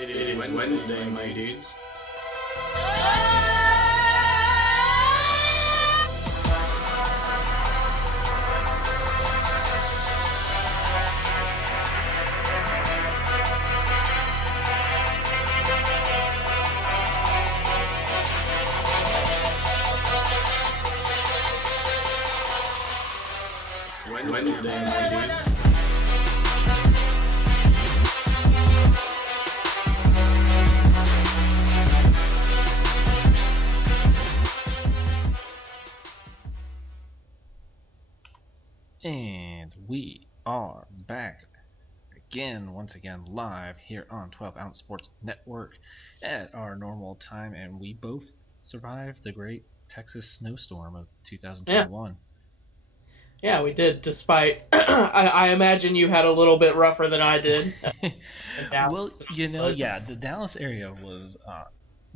It is Wednesday, my dudes. Wednesday, my dudes. And we are back once again, live here on 12 Ounce Sports Network at our normal time, and we both survived the great Texas snowstorm of 2021. Yeah, we did, despite, I imagine you had a little bit rougher than I did. Well, the Dallas area was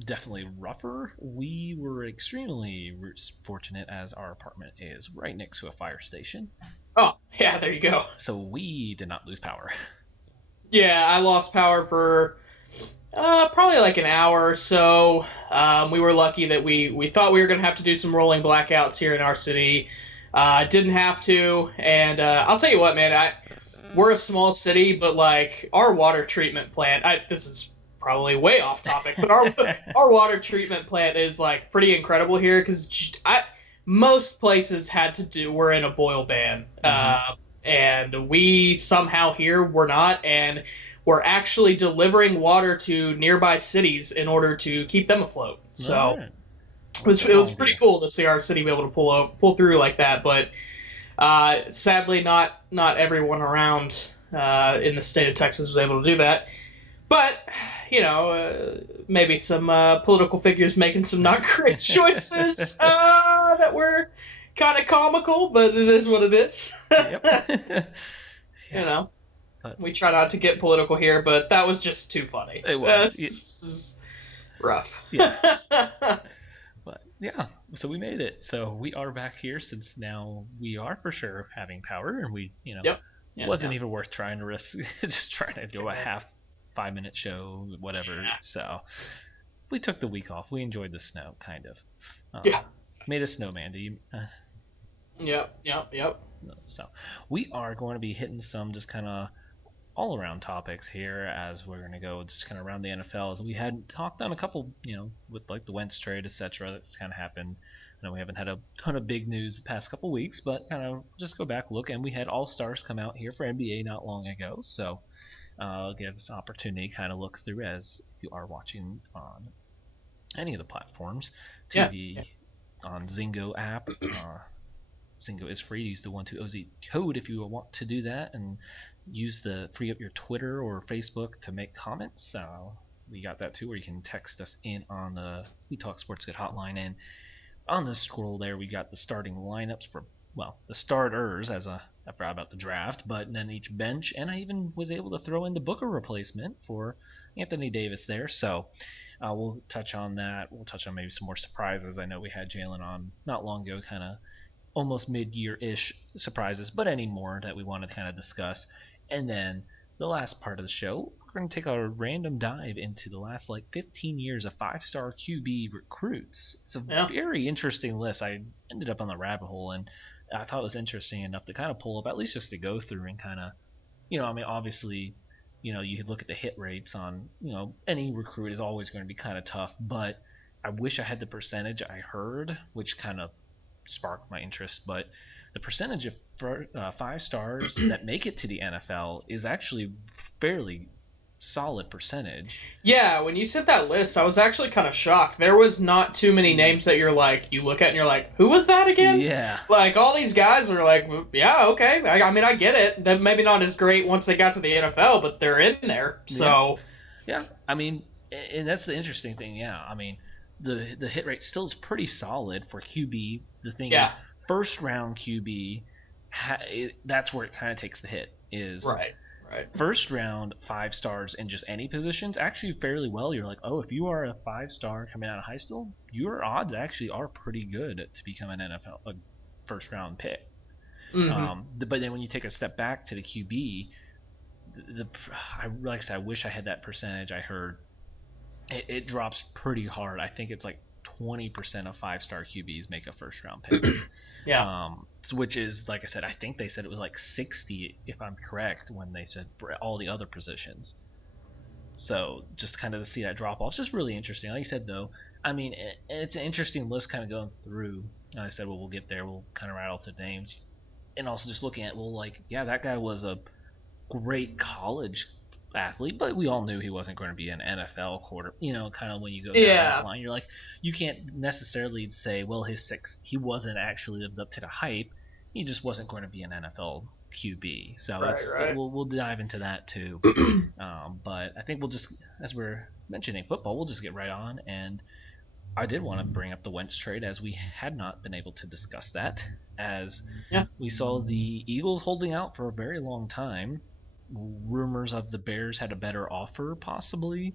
definitely rougher. We were extremely fortunate as our apartment is right next to a fire station. Oh, yeah, there you go. So we did not lose power. Yeah, I lost power for probably like an hour or so. We were lucky that we thought we were going to have to do some rolling blackouts here in our city. Didn't have to, and I'll tell you what, man, we're a small city, but like our water treatment plant, this is probably way off topic, but our water treatment plant is like pretty incredible here because most places were in a boil ban, and we somehow here were not, and we're actually delivering water to nearby cities in order to keep them afloat. So. Right. It was pretty cool to see our city be able to pull through like that, but sadly not everyone around in the state of Texas was able to do that. But maybe some political figures making some not great choices that were kind of comical, but it is what it is. Yep. We try not to get political here, but that was just too funny. It was. It's rough. Yeah. Yeah, so we made it. So we are back here since now we are for sure having power, and we, wasn't even worth trying to risk just trying to do a 5-minute show, whatever. Yeah. So we took the week off. We enjoyed the snow, kind of. Made a snowman. Do you? Yep. So we are going to be hitting some just kind of all around topics here as we're going to go just kind of around the NFL, as we had talked on a couple, with like the Wentz trade, etc. that's kind of happened. I know we haven't had a ton of big news the past couple weeks, but kind of just go back, look, and we had All-Stars come out here for NBA not long ago, so give us an opportunity to kind of look through as you are watching on any of the platforms. TV, on Zingo app. Zingo is free. Use the 12OZ code if you want to do that, and free up your Twitter or Facebook to make comments. We got that too, where you can text us in on the We Talk Sports Good hotline, and on the scroll there we got the starting lineups for the starters, I forgot about the draft, but then each bench, and I even was able to throw in the Booker replacement for Anthony Davis there. So we'll touch on that. We'll touch on maybe some more surprises. I know we had Jalen on not long ago, kind of almost mid-year-ish surprises, but any more that we want to kind of discuss. And then the last part of the show, we're going to take a random dive into the last 15 years of 5-star QB recruits. It's a very interesting list. I ended up on the rabbit hole, and I thought it was interesting enough to kind of pull up, at least just to go through and kind of, obviously, you look at the hit rates on, any recruit is always going to be kind of tough, but I wish I had the percentage I heard, which kind of sparked my interest, but the percentage of 5 stars that make it to the NFL is actually fairly solid percentage. Yeah, when you sent that list, I was actually kind of shocked. There was not too many names that you look at and you're like, who was that again? Yeah. Like, all these guys are like, yeah, okay. I mean, I get it. That maybe not as great once they got to the NFL, but they're in there. So. Yeah. I mean, and that's the interesting thing. Yeah. I mean, the hit rate still is pretty solid for QB. The thing is, first round QB, that's where it kind of takes the hit. Is right. First round 5 stars in just any positions actually fairly well. You're like, if you are a 5-star coming out of high school, your odds actually are pretty good to become an NFL first round pick. Mm-hmm. But then when you take a step back to the QB, like I said, I wish I had that percentage. I heard it drops pretty hard. I think it's like 20% of 5-star QBs make a first round pick. Yeah. Which is, like I said, I think they said it was like 60, if I'm correct, when they said for all the other positions. So just kind of to see that drop off, it's just really interesting. Like you said, though, I mean, it's an interesting list kind of going through. I said, well, we'll get there. We'll kind of rattle through names. And also just looking at, well, like, yeah, that guy was a great college athlete, but we all knew he wasn't going to be an NFL quarter. Kind of when you go down that line, you're like, you can't necessarily say, well, he wasn't actually lived up to the hype. He just wasn't going to be an NFL QB. So right. We'll dive into that too. But I think we'll just, as we're mentioning football, we'll just get right on. And I did want to bring up the Wentz trade, as we had not been able to discuss that, as we saw the Eagles holding out for a very long time. Rumors of the Bears had a better offer, possibly,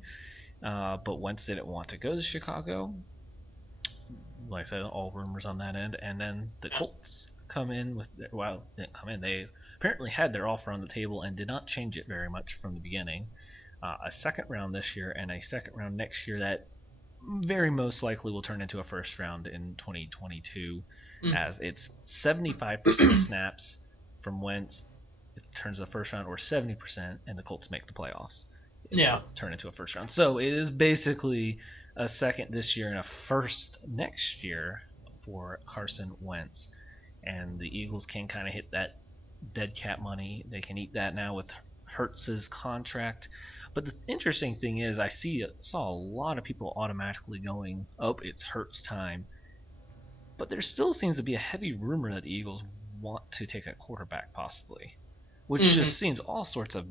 but Wentz didn't want to go to Chicago. Like I said, all rumors on that end. And then the Colts come in with, didn't come in. They apparently had their offer on the table and did not change it very much from the beginning. A second round this year and a second round next year that very most likely will turn into a first round in 2022, as it's 75% of snaps from Wentz. It turns to the first round, or 70%, and the Colts make the playoffs. It'll turn into a first round. So it is basically a second this year and a first next year for Carson Wentz. And the Eagles can kind of hit that dead cap money. They can eat that now with Hurts's contract. But the interesting thing is, I saw a lot of people automatically going, oh, it's Hurts time. But there still seems to be a heavy rumor that the Eagles want to take a quarterback, possibly. Which just seems all sorts of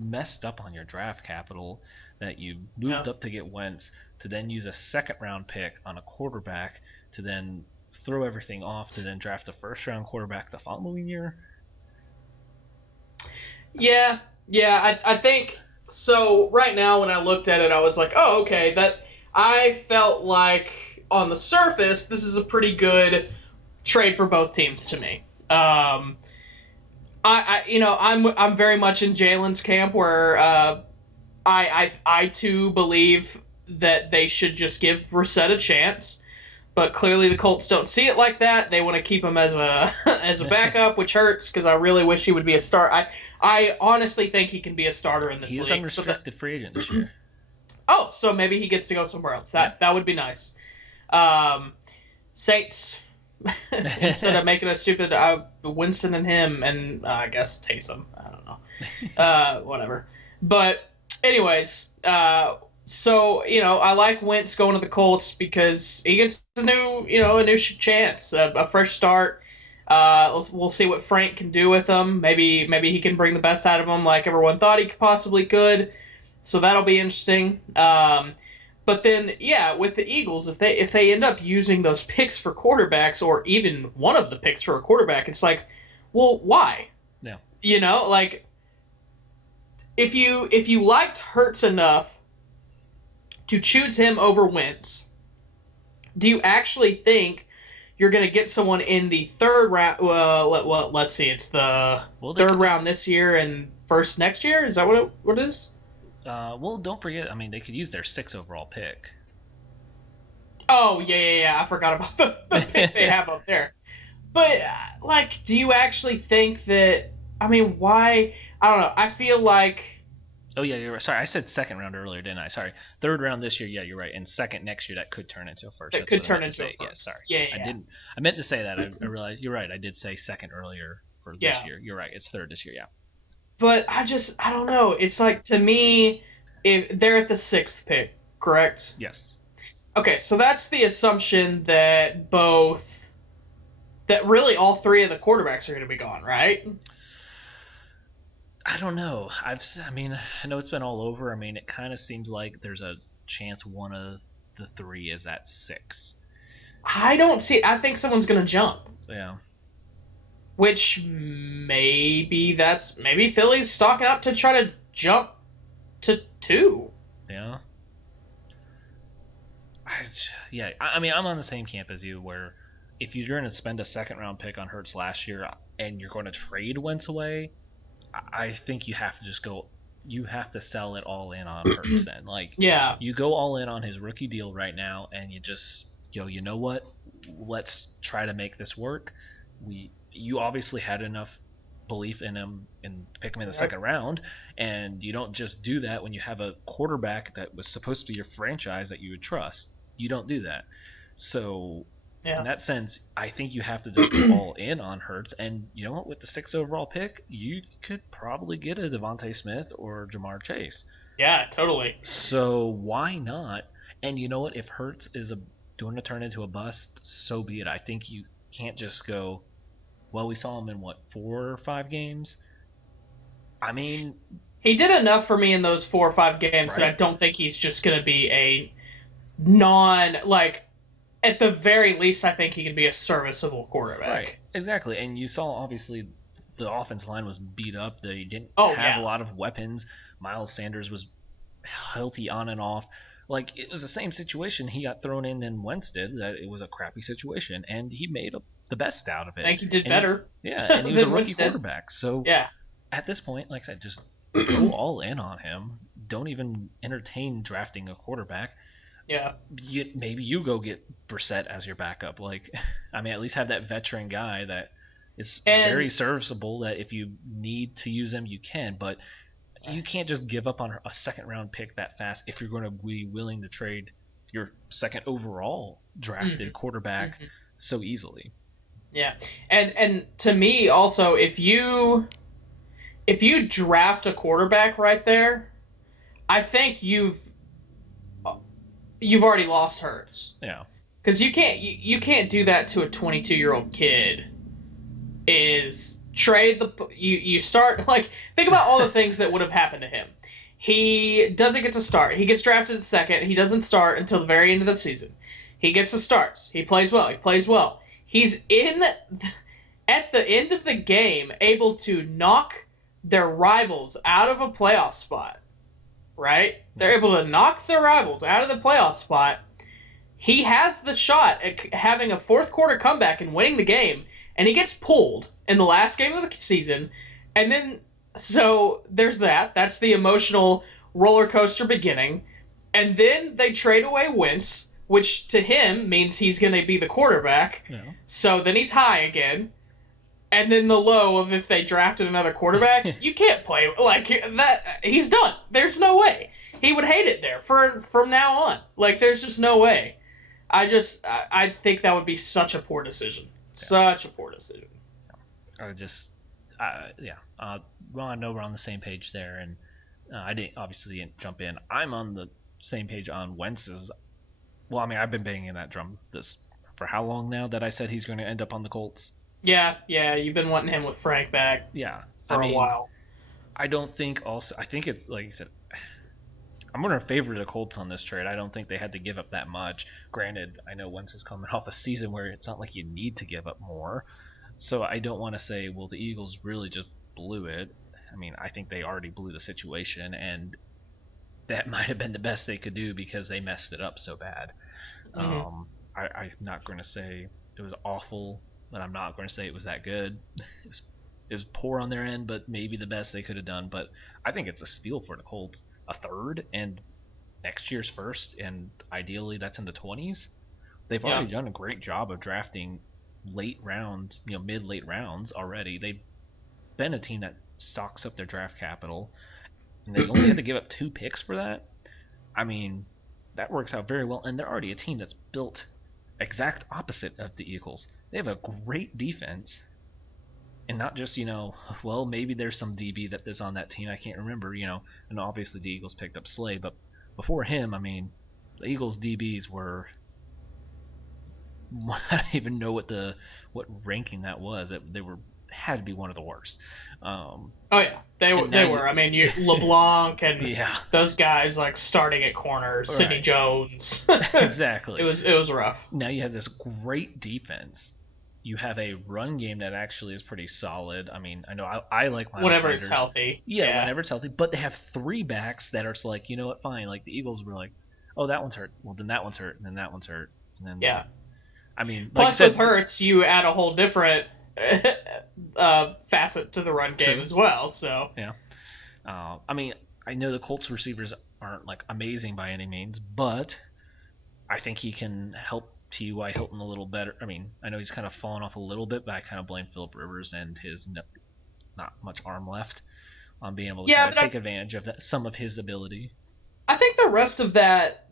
messed up on your draft capital, that you moved up to get Wentz, to then use a second round pick on a quarterback, to then throw everything off, to then draft a first round quarterback the following year. Yeah, I think so. Right now, when I looked at it, I was like, oh, okay. That I felt like on the surface, this is a pretty good trade for both teams to me. I'm very much in Jalen's camp, where I too believe that they should just give Brissett a chance, but clearly the Colts don't see it like that. They want to keep him as a backup, which hurts, because I really wish he would be a star. I honestly think he can be a starter in this league. He's unrestricted free agent this year. Oh, so maybe he gets to go somewhere else. That would be nice. Saints. Instead of making a stupid Winston and him, and I guess Taysom. I don't know. Whatever. But anyways, so I like Wentz going to the Colts because he gets a new chance, a fresh start. We'll see what Frank can do with him. Maybe he can bring the best out of him, like everyone thought he possibly could. So that'll be interesting. But then, with the Eagles, if they end up using those picks for quarterbacks, or even one of the picks for a quarterback, it's like, well, why? Yeah. If you liked Hurts enough to choose him over Wentz, do you actually think you're going to get someone in the third round? Well, let's see. It's the third round this year and first next year? Is that what it is? Well, don't forget, I mean, they could use their 6th overall pick. Oh, yeah. I forgot about the pick they have up there. But, do you actually think that, why? I don't know. I feel like... Oh, yeah, you're right. Sorry, I said second round earlier, didn't I? Sorry. Third round this year, yeah, you're right. And second next year, that could turn into a first. That could turn into a first. Yeah, sorry. Yeah. I meant to say that. I realized, you're right. I did say second earlier for this year. You're right. It's third this year, yeah. But I don't know. It's like, to me, if they're at the 6th pick, correct? Yes. Okay, so that's the assumption that really all three of the quarterbacks are going to be gone, right? I don't know. I know it's been all over. It kind of seems like there's a chance one of the three is at 6. I think someone's going to jump. Yeah. Which maybe Philly's stocking up to try to jump to 2. Yeah. I'm on the same camp as you, where if you're going to spend a second round pick on Hurts last year and you're going to trade Wentz away, I think you have to just go. You have to sell it all in on Hurts then. Like, Yeah. you go all in on his rookie deal right now, and you just go, you know what? Let's try to make this work. You obviously had enough belief in him and pick him in the second round, and you don't just do that when you have a quarterback that was supposed to be your franchise that you would trust. You don't do that. So in that sense, I think you have to just go all in on Hurts. And you know what? With the 6th overall pick, you could probably get a Devontae Smith or Jamar Chase. Yeah, totally. So why not? And you know what? If Hurts is going to turn into a bust, so be it. I think you can't just go, well, we saw him in, 4 or 5 games? I mean... He did enough for me in those 4 or 5 games that I don't think he's just going to be a at the very least, I think he can be a serviceable quarterback. Right, exactly. And you saw, obviously, the offense line was beat up. They didn't have a lot of weapons. Miles Sanders was healthy on and off. Like, it was the same situation he got thrown in than Wentz did, that it was a crappy situation, and he made the best out of it. I think he did better. And he was a rookie Winston. quarterback. So at this point, like I said, just go all in on him. Don't even entertain drafting a quarterback. Yeah. Maybe you go get Brissett as your backup. Like, I mean, at least have that veteran guy that is very serviceable, that if you need to use him, you can. But you can't just give up on a second-round pick that fast if you're going to be willing to trade your second overall drafted quarterback so easily. Yeah. And to me, also, if you draft a quarterback right there, I think you've already lost Hurts. Yeah. Because you can't do that to a 22-year-old kid. Is trade you start, like, think about all the things that would have happened to him. He doesn't get to start. He gets drafted second. He doesn't start until the very end of the season. He gets the starts. He plays well. He's at the end of the game able to knock their rivals out of a playoff spot. Right? They're able to knock their rivals out of the playoff spot. He has the shot at having a fourth quarter comeback and winning the game, and he gets pulled in the last game of the season. And then, so there's that. That's the emotional roller coaster beginning. And then they trade away Wentz, which to him means he's going to be the quarterback. Yeah. So then he's high again. And then the low of if they drafted another quarterback, you can't play like that. He's done. There's no way. He would hate it there from now on. Like, there's just no way. I think that would be such a poor decision. Such a poor decision. Well, I know we're on the same page there, and I didn't jump in. I'm on the same page on Wentz's. Well, I mean, I've been banging that drum for how long now that I said he's going to end up on the Colts? Yeah, you've been wanting him with Frank back. Yeah, for a while. I think it's like you said. I'm going to favor the Colts on this trade. I don't think they had to give up that much. Granted, I know Wentz is coming off a season where it's not like you need to give up more. So I don't want to say, well, the Eagles really just blew it. I mean, I think they already blew the situation, and that might have been the best they could do because they messed it up so bad. Mm-hmm. I'm not going to say it was awful, but I'm not going to say it was that good. It was poor on their end, but maybe the best they could have done. But I think it's a steal for the Colts. A third and next year's first, and ideally that's in the 20s. They've already done a great job of drafting late rounds, mid-late rounds already. They've been a team that stocks up their draft capital, and they only had to give up 2 picks for that. I mean, that works out very well, and they're already a team that's built exact opposite of the Eagles. They have a great defense. And not just, well, maybe there's some DB that is on that team. I can't remember, and obviously the Eagles picked up Slay. But before him, I mean, the Eagles DBs were, I don't even know what ranking that was. They had to be one of the worst. They were. I mean, LeBlanc and those guys like starting at corner, Sidney Jones. Exactly. It was rough. Now you have this great defense. You have a run game that actually is pretty solid. I mean, I know I like Miles whenever Sanders. It's healthy. Yeah, whenever it's healthy. But they have 3 backs that are like, you know what, fine. Like the Eagles were like, oh, that one's hurt. Well, then that one's hurt, and then that one's hurt, and then I mean, plus with Hurts, you add a whole different facet to the run game True. as well. So Yeah. I mean, I know the Colts receivers aren't like amazing by any means, but I think he can help T.Y. Hilton a little better. I mean, I know he's kind of fallen off a little bit, but I kind of blame Philip Rivers and his not much arm left on being able to kind of take advantage of that, some of his ability. I think the rest of that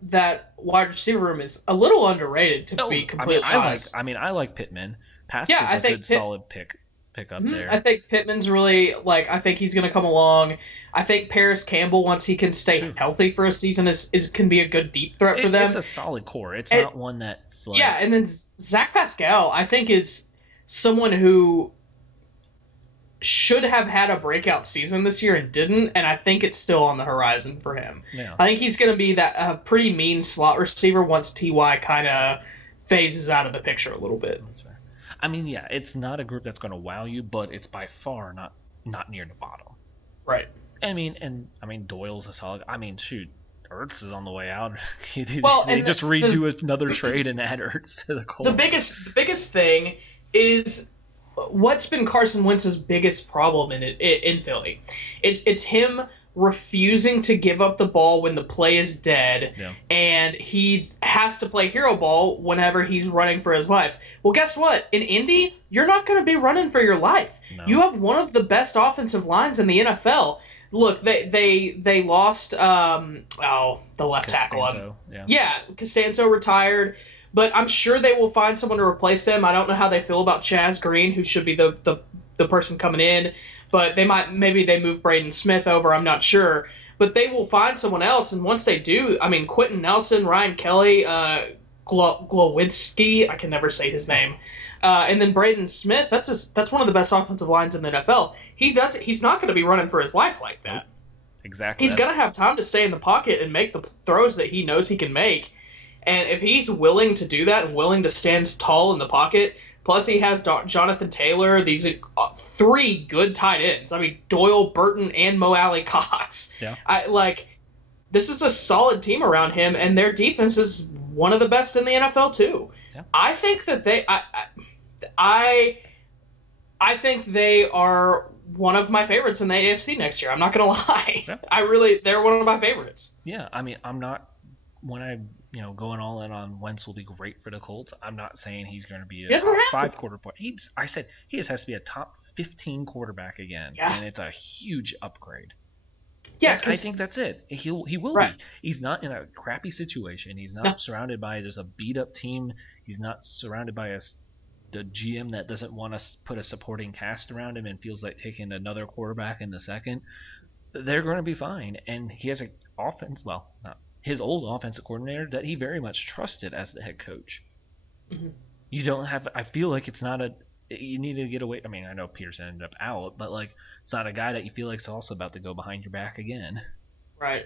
wide receiver room is a little underrated, to be completely honest. I like Pittman. Pascal's a good solid pick up there. I think Pittman's really, like, I think he's going to come along. I think Paris Campbell, once he can stay healthy for a season, can be a good deep threat for them. It's a solid core. It's not one that's like... Yeah, and then Zach Pascal, I think, is someone who should have had a breakout season this year and didn't, and I think it's still on the horizon for him. Yeah. I think he's going to be that pretty mean slot receiver once T.Y. kind of phases out of the picture a little bit. That's fair. I mean, yeah, it's not a group that's going to wow you, but it's by far not near the bottom. Right. I mean, Doyle's a solid... I mean, shoot, Ertz is on the way out. They just redo another trade and add Ertz to the Colts. The biggest thing is... what's been Carson Wentz's biggest problem in Philly? It's him refusing to give up the ball when the play is dead, and he has to play hero ball whenever he's running for his life. Well, guess what? In Indy, you're not going to be running for your life. No. You have one of the best offensive lines in the NFL. Look, they lost the left tackle. Yeah, Costanzo retired. But I'm sure they will find someone to replace them. I don't know how they feel about Chaz Green, who should be the person coming in. But maybe they move Braden Smith over. I'm not sure. But they will find someone else. And once they do, I mean, Quentin Nelson, Ryan Kelly, Glowinski, I can never say his name. And then Braden Smith, that's one of the best offensive lines in the NFL. He's not going to be running for his life like that. Exactly. He's going to have time to stay in the pocket and make the throws that he knows he can make. And if he's willing to do that and willing to stand tall in the pocket, plus he has Jonathan Taylor, these three good tight ends. I mean, Doyle, Burton, and Mo Alley Cox. Yeah. This is a solid team around him, and their defense is one of the best in the NFL too. Yeah. I think that I think they are one of my favorites in the AFC next year. I'm not gonna lie. Yeah. They're one of my favorites. Yeah, I mean, I'm not going all in on Wentz will be great for the Colts. I'm not saying he's going to be a top 5 quarterback. I said he has to be a top 15 quarterback again, and it's a huge upgrade. Yeah, I think that's it. He will be. He's not in a crappy situation. He's not surrounded by there's a beat up team. He's not surrounded by the GM that doesn't want to put a supporting cast around him and feels like taking another quarterback in the second. They're going to be fine, and he has an offense. Well, not his old offensive coordinator that he very much trusted as the head coach. Mm-hmm. You don't have. I feel like it's not a. You need to get away. I mean, I know Pearson ended up out, but like it's not a guy that you feel like is also about to go behind your back again. Right.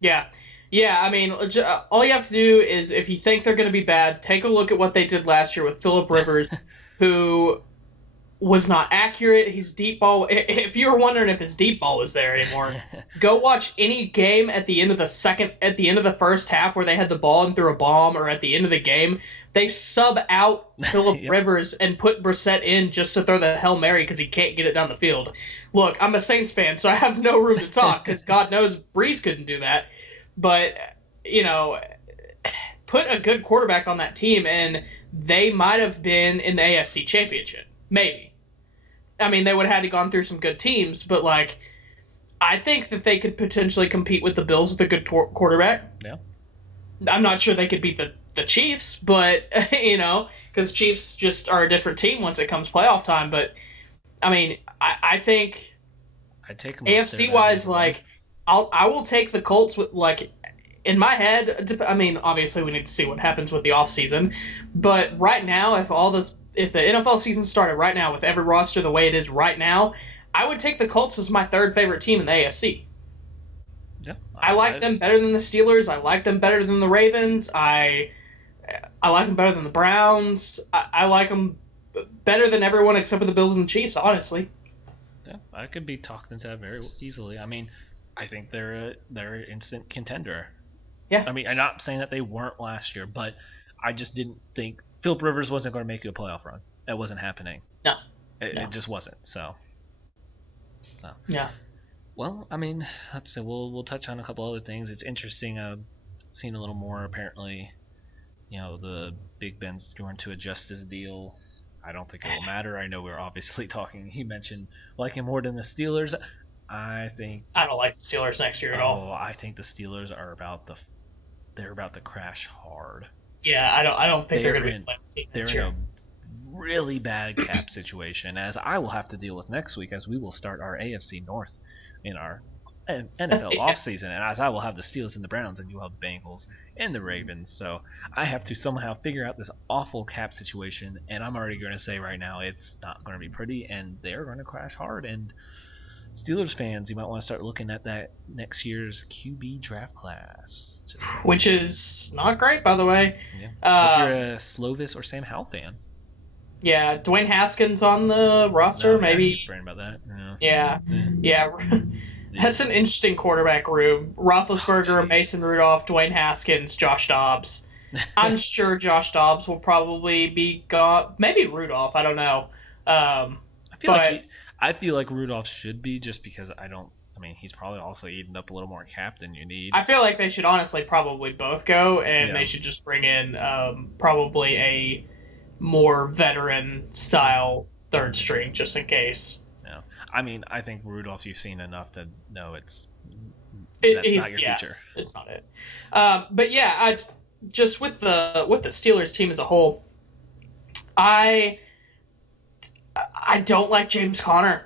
Yeah. I mean, all you have to do is if you think they're going to be bad, take a look at what they did last year with Philip Rivers, who was not accurate. His deep ball. If you were wondering if his deep ball was there anymore, go watch any game at the end of the first half where they had the ball and threw a bomb, or at the end of the game, they sub out Philip Rivers and put Brissett in just to throw the Hail Mary because he can't get it down the field. Look, I'm a Saints fan, so I have no room to talk because God knows Breeze couldn't do that. But put a good quarterback on that team, and they might have been in the AFC Championship, maybe. I mean, they would have had to gone through some good teams, but I think that they could potentially compete with the Bills with a good quarterback. Yeah. I'm not sure they could beat the Chiefs, but because Chiefs just are a different team once it comes playoff time. But I mean, I think I'd take them AFC wise, I will take the Colts with in my head. I mean, obviously we need to see what happens with the offseason, but right now, if the NFL season started right now with every roster the way it is right now, I would take the Colts as my third favorite team in the AFC. Yeah, I like them better than the Steelers. I like them better than the Ravens. I like them better than the Browns. I like them better than everyone except for the Bills and the Chiefs, honestly. Yeah, I could be talked into that very easily. I mean, I think they're an instant contender. Yeah. I mean, I'm not saying that they weren't last year, but I just didn't think Philip Rivers wasn't going to make you a playoff run. It wasn't happening. No. It just wasn't. So. Yeah. Well, I mean, let's say we'll touch on a couple other things. It's interesting. Seen a little more apparently. The Big Ben's going to adjust his deal. I don't think it will matter. I know we're obviously talking. He mentioned liking more than the Steelers. I don't like the Steelers next year at all. I think the Steelers are about to crash hard. Yeah, I don't think they're going to be. They're in a really bad cap situation, as I will have to deal with next week, as we will start our AFC North in our NFL offseason, and as I will have the Steelers and the Browns, and you'll have the Bengals and the Ravens. So I have to somehow figure out this awful cap situation, and I'm already going to say right now it's not going to be pretty, and they're going to crash hard. And Steelers fans, you might want to start looking at that next year's QB draft class. Which is not great, by the way. Yeah. If you're a Slovis or Sam Howell fan. Yeah, Dwayne Haskins on the roster, No, maybe. He's brain about that. Yeah. That's an interesting quarterback room. Roethlisberger, Mason Rudolph, Dwayne Haskins, Josh Dobbs. I'm sure Josh Dobbs will probably be gone. Maybe Rudolph. I don't know. I feel like Rudolph should be, just because he's probably also eating up a little more cap than you need. I feel like they should honestly probably both go, and they should just bring in probably a more veteran style third string just in case. Yeah. I think Rudolph, you've seen enough to know that's not your future. It's not it. But yeah, I just with the Steelers team as a whole, I don't like James Conner.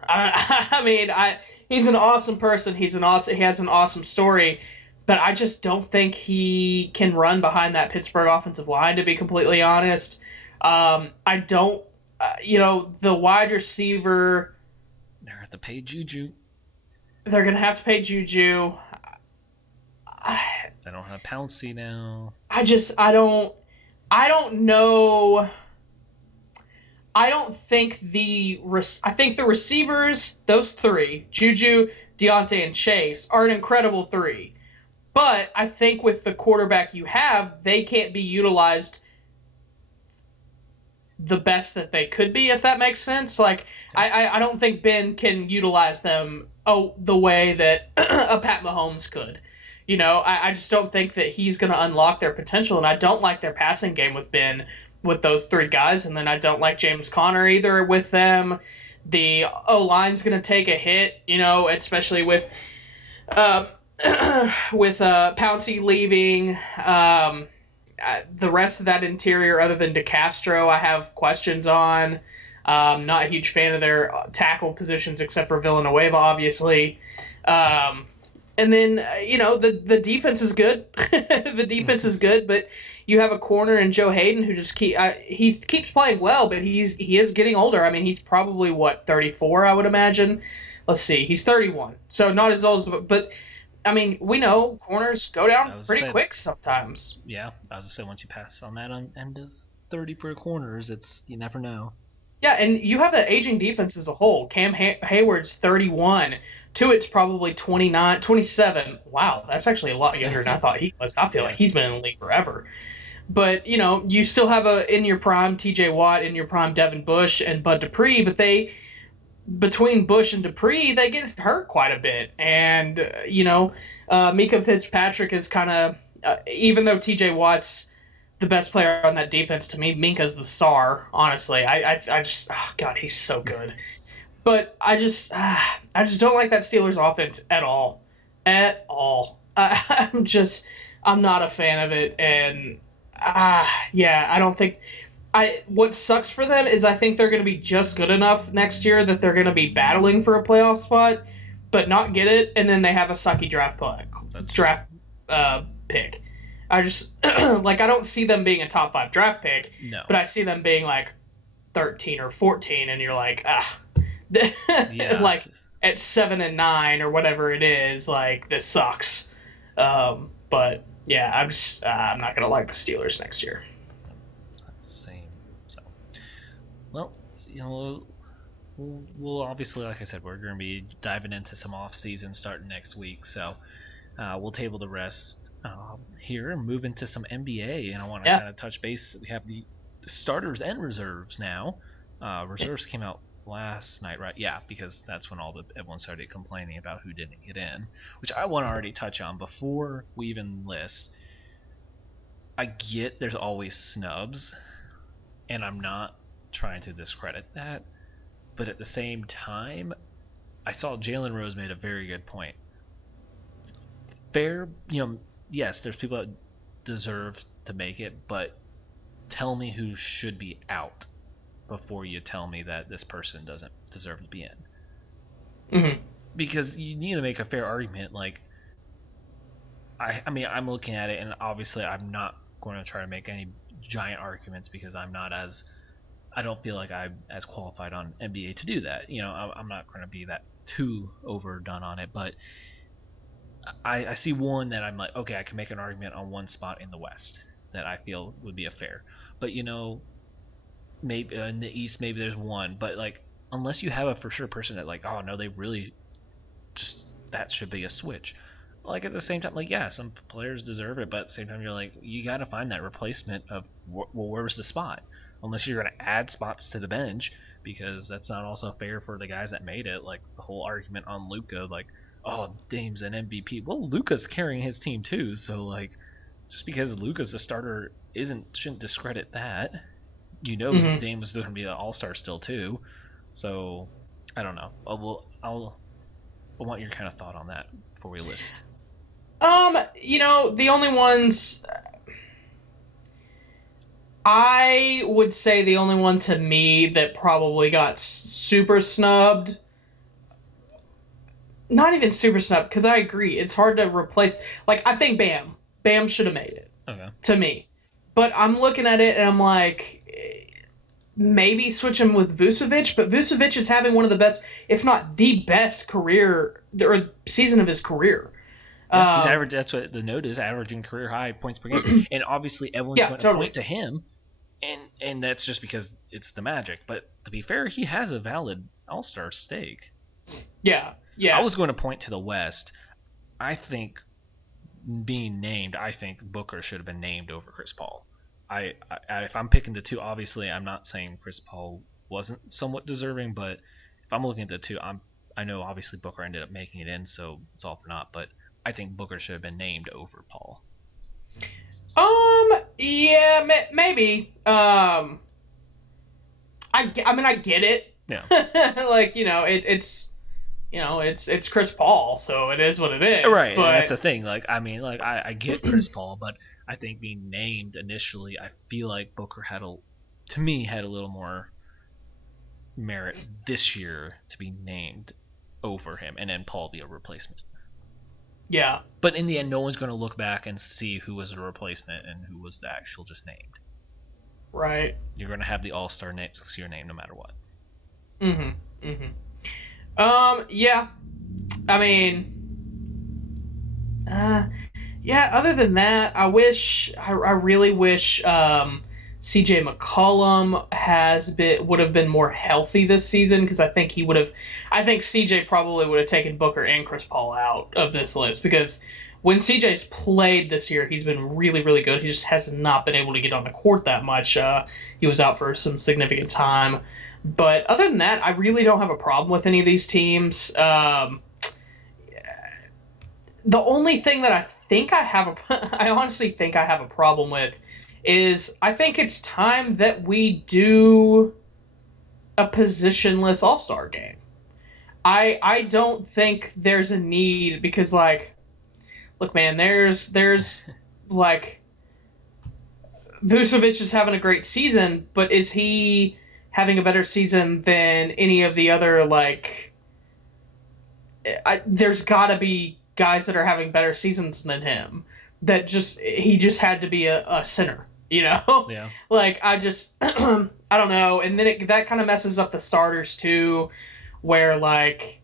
He's an awesome person. He has an awesome story, but I just don't think he can run behind that Pittsburgh offensive line, to be completely honest. I don't, the wide receiver. They're going to have to pay Juju. They're going to have to pay Juju. They don't have Pouncey now. I don't know. I think the receivers, those three, Juju, Deontay, and Chase, are an incredible three. But I think with the quarterback you have, they can't be utilized the best that they could be, if that makes sense. Like, I don't think Ben can utilize them the way that a Pat Mahomes could. I just don't think that he's going to unlock their potential, and I don't like their passing game with Ben, with those three guys, and then I don't like James Conner either with them. The O-line's going to take a hit, especially with Pouncey leaving. The rest of that interior, other than DeCastro, I have questions on. Not a huge fan of their tackle positions, except for Villanueva, obviously. And then, the defense is good. The defense is good, but you have a corner in Joe Hayden who just he keeps playing well, but he is getting older. He's probably, 34, I would imagine. Let's see. He's 31, so not as old as, but we know corners go down pretty quick sometimes. Yeah, I was going to say, once you pass on that end of 30 per corners, you never know. Yeah, and you have an aging defense as a whole. Cam Hayward's 31. Tuitt's probably 29, 27. Wow, that's actually a lot younger than I thought he was. I feel like he's been in the league forever. But, you still have in your prime T.J. Watt, in your prime Devin Bush and Bud Dupree, but between Bush and Dupree, they get hurt quite a bit. And, Mika Fitzpatrick is kind of, even though T.J. Watt's the best player on that defense, to me, Minka's the star, honestly. I just, God, he's so good. But I just don't like that Steelers offense at all. At all. I'm not a fan of it. And, I don't think... what sucks for them is I think they're going to be just good enough next year that they're going to be battling for a playoff spot, but not get it, and then they have a sucky draft pick. I just I don't see them being a top 5 draft pick. No. But I see them being 13 or 14, and you're like, yeah. At 7 and 9 or whatever it is, this sucks. But yeah, I'm not gonna like the Steelers next year. Same. So, well, we'll obviously, like I said, we're going to be diving into some off-season starting next week. So, we'll table the rest here and move into some NBA. And I want to kind of touch base. We have the starters and reserves now Reserves came out last night, right? Yeah, because that's when everyone started complaining about who didn't get in, which I want to already touch on before we even list. I get there's always snubs, and I'm not trying to discredit that, but at the same time, I saw Jalen Rose made a very good point. Fair, yes, there's people that deserve to make it, but tell me who should be out before you tell me that this person doesn't deserve to be in. Mm-hmm. Because you need to make a fair argument. Like, I mean, I'm looking at it, and obviously I'm not going to try to make any giant arguments because I don't feel like I'm as qualified on NBA to do that. I'm not going to be that too overdone on it, but I see one that I'm like, okay, I can make an argument on one spot in the West that I feel would be a fair. But maybe in the East, maybe there's one, but like unless you have a for sure person that like, oh no, they really just that should be a switch. Like at the same time, like yeah, some players deserve it, but at the same time, you're like you got to find that replacement of well, where's the spot? Unless you're going to add spots to the bench, because that's not also fair for the guys that made it. Like the whole argument on Luka, like oh Dame's an MVP. Well, Luka's carrying his team too, so like just because Luka's a starter shouldn't discredit that. Mm-hmm. Dame was going to be an all-star still too. So I don't know. I want your kind of thought on that before we list. The only ones I would say the only one to me that probably got super snubbed. Not even super snubbed, because I agree it's hard to replace. Like I think Bam should have made it. Okay. To me, but I'm looking at it and I'm like, maybe switch him with Vucevic, but Vucevic is having one of the best, if not the best career or season of his career. Yeah, he's averaged. That's what the note is, averaging career high points per game, and obviously everyone's going to point to him, and that's just because it's the Magic. But to be fair, he has a valid All-Star stake. Yeah. I was going to point to the West. I think Booker should have been named over Chris Paul. If I'm picking the two, obviously I'm not saying Chris Paul wasn't somewhat deserving, but if I'm looking at the two, I know obviously Booker ended up making it in, so it's all for naught. But I think Booker should have been named over Paul. Yeah, maybe. I mean, I get it. Yeah. Like it's Chris Paul, so it is what it is. Right. But That's the thing. Like, I mean, like I get Chris Paul, but I think being named initially, I feel like Booker had a little more merit this year to be named over him, and then Paul be a replacement. Yeah. But in the end, no one's going to look back and see who was the replacement and who was the actual just named. Right. You're going to have the All-Star next to your name no matter what. Mm-hmm. Yeah. I mean, yeah, other than that, I really wish CJ McCollum would have been more healthy this season, because I think CJ probably would have taken Booker and Chris Paul out of this list, because when CJ's played this year, he's been really, really good. He just has not been able to get on the court that much. He was out for some significant time. But other than that, I really don't have a problem with any of these teams. The only thing that I honestly think I have a problem with is I think it's time that we do a positionless All-Star game. I don't think there's a need, because like, look, man, there's like Vucevic is having a great season, but is he having a better season than any of the other, like, there's got to be guys that are having better seasons than him, he just had to be a center, Yeah. Like, I don't know. And then that kind of messes up the starters too, where like,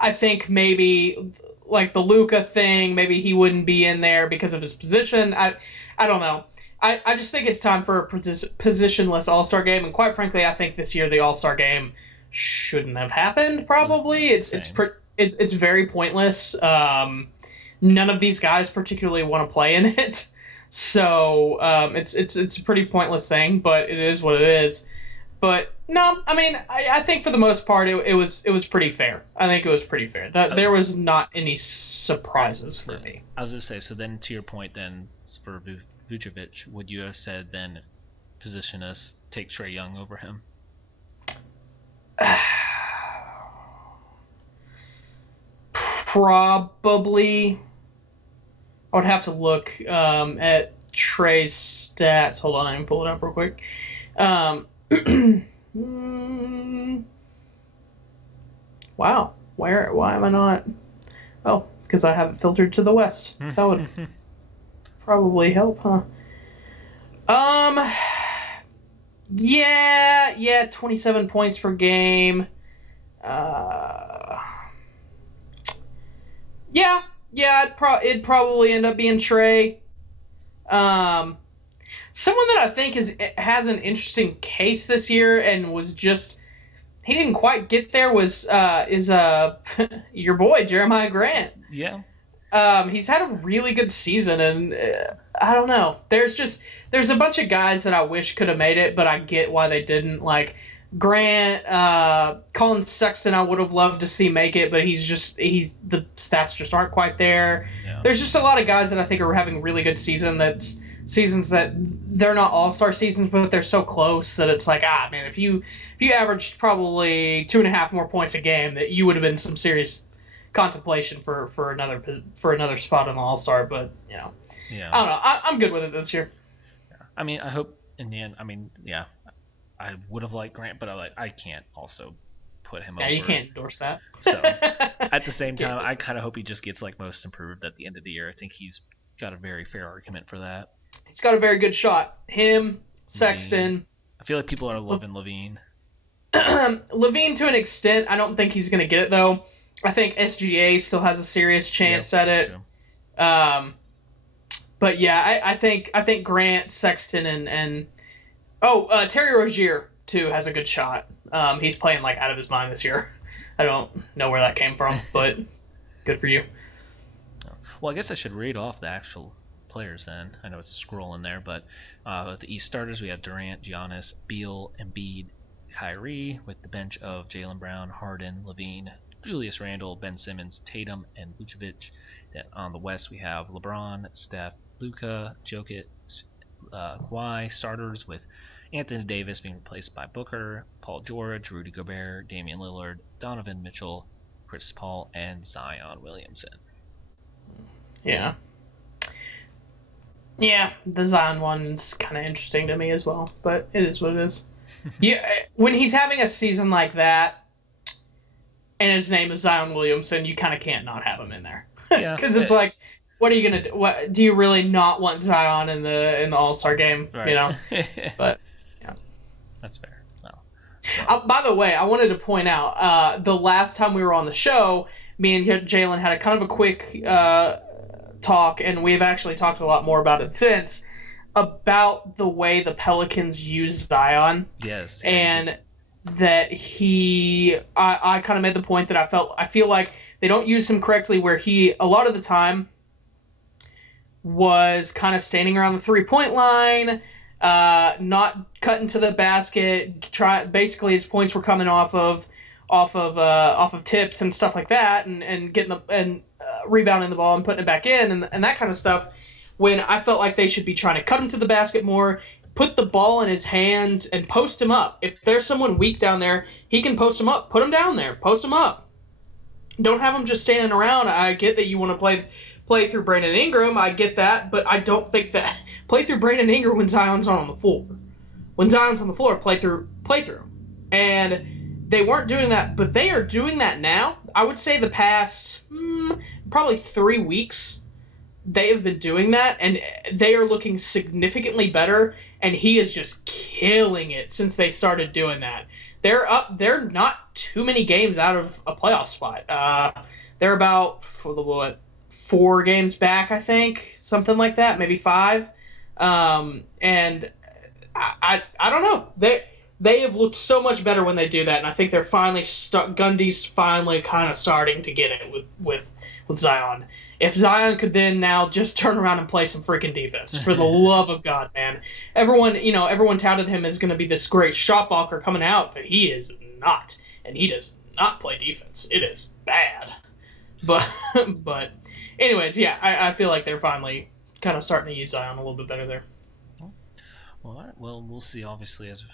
I think maybe like the Luka thing, maybe he wouldn't be in there because of his position. I don't know. I just think it's time for a positionless All-Star game, and quite frankly, I think this year the All-Star game shouldn't have happened. Probably it's very pointless. None of these guys particularly want to play in it, So it's a pretty pointless thing, but it is what it is. But no, I mean, I think for the most part it was pretty fair. I think it was pretty fair. That there was not any surprises for me. I was gonna say, so then to your point, then for Vucevic, would you have said then position us take Trae Young over him? Probably. I would have to look at Trae's stats. Hold on, I can pull it up real quick. Wow. Why am I not? Oh, because I have it filtered to the west. That would probably help, huh? Yeah, 27 points per game. It'd probably end up being Trae. Someone that I think has an interesting case this year and was just he didn't quite get there is your boy Jeremiah Grant. Yeah. He's had a really good season, and I don't know. There's a bunch of guys that I wish could have made it, but I get why they didn't. Like Grant, Colin Sexton, I would have loved to see make it, but the stats just aren't quite there. Yeah. There's just a lot of guys that I think are having really good seasons that they're not all-star seasons, but they're so close that it's like, man, if you averaged probably 2.5 more points a game, that you would have been some serious contemplation for another spot on the all-star. But yeah. I don't know. I'm good with it this year. I mean, I hope in the end. I mean, yeah, I would have liked Grant, but I can't also put him over. Yeah, you can't endorse that. So at the same time, I kind of hope he just gets like most improved at the end of the year. I think he's got a very fair argument for that. He's got a very good shot. Him, Sexton. I feel like people are loving Levine. Levine to an extent. I don't think he's going to get it, though. I think SGA still has a serious chance at it. Sure. But yeah, I think Grant, Sexton, and Terry Rozier too has a good shot. He's playing like out of his mind this year. I don't know where that came from, but good for you. Well, I guess I should read off the actual players then. I know it's scrolling there, but the East starters, we have Durant, Giannis, Beal, Embiid, Kyrie, with the bench of Jaylen Brown, Harden, Levine, Julius Randle, Ben Simmons, Tatum, and Vucevic. Then on the West, we have LeBron, Steph, Luka, Jokic, Kawhi. Starters with Anthony Davis being replaced by Booker, Paul George, Rudy Gobert, Damian Lillard, Donovan Mitchell, Chris Paul, and Zion Williamson. Yeah. Yeah, the Zion one's kind of interesting to me as well, but it is what it is. Yeah, when he's having a season like that, and his name is Zion Williamson, you kind of can't not have him in there. Yeah, because it's like, what are you gonna do? What do you really not want Zion in the All-Star game? Right. You know, but yeah, that's fair. No. By the way, I wanted to point out the last time we were on the show, me and Jalen had a kind of a quick talk, and we've actually talked a lot more about it since, about the way the Pelicans use Zion. Yes. And that I kind of made the point that I feel like they don't use him correctly, where he a lot of the time was kind of standing around the 3-point line, not cutting to the basket. Basically his points were coming off of tips and stuff like that, and getting rebounding the ball and putting it back in and that kind of stuff, when I felt like they should be trying to cut him to the basket more, put the ball in his hands and post him up. If there's someone weak down there, he can post him up. Put him down there. Post him up. Don't have him just standing around. I get that you want to play through Brandon Ingram. I get that, but I don't think that play through Brandon Ingram when Zion's on the floor. When Zion's on the floor, play through him. And they weren't doing that, but they are doing that now. I would say the past probably 3 weeks, they have been doing that, and they are looking significantly better, and he is just killing it since they started doing that. They're not too many games out of a playoff spot. They're about 4 games back, I think, something like that, maybe 5. And I don't know. they have looked so much better when they do that, and I think they're finally Gundy's finally kind of starting to get it with Zion. If Zion could then now just turn around and play some freaking defense, for the love of God, man. Everyone touted him as going to be this great shot blocker coming out, but he is not, and he does not play defense. It is bad. But anyways, yeah, I feel like they're finally kind of starting to use Zion a little bit better there. Well, all right. Well, we'll see. Obviously, as we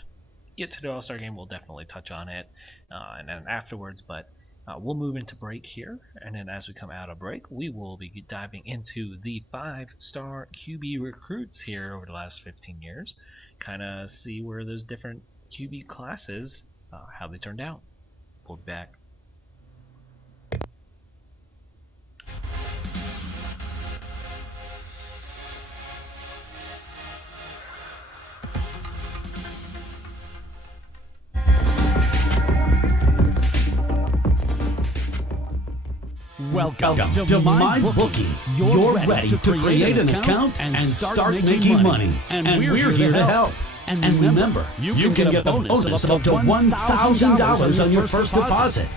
get to the All-Star game, we'll definitely touch on it, and then afterwards. But we'll move into break here, and then as we come out of break, we will be diving into the 5-star QB recruits here over the last 15 years, kind of see where those different QB classes, how they turned out. We'll be back. Welcome to MyBookie. You're ready to create an account and start making money. And we're here to help. And remember, you can get a bonus of up to $1,000 on your first deposit.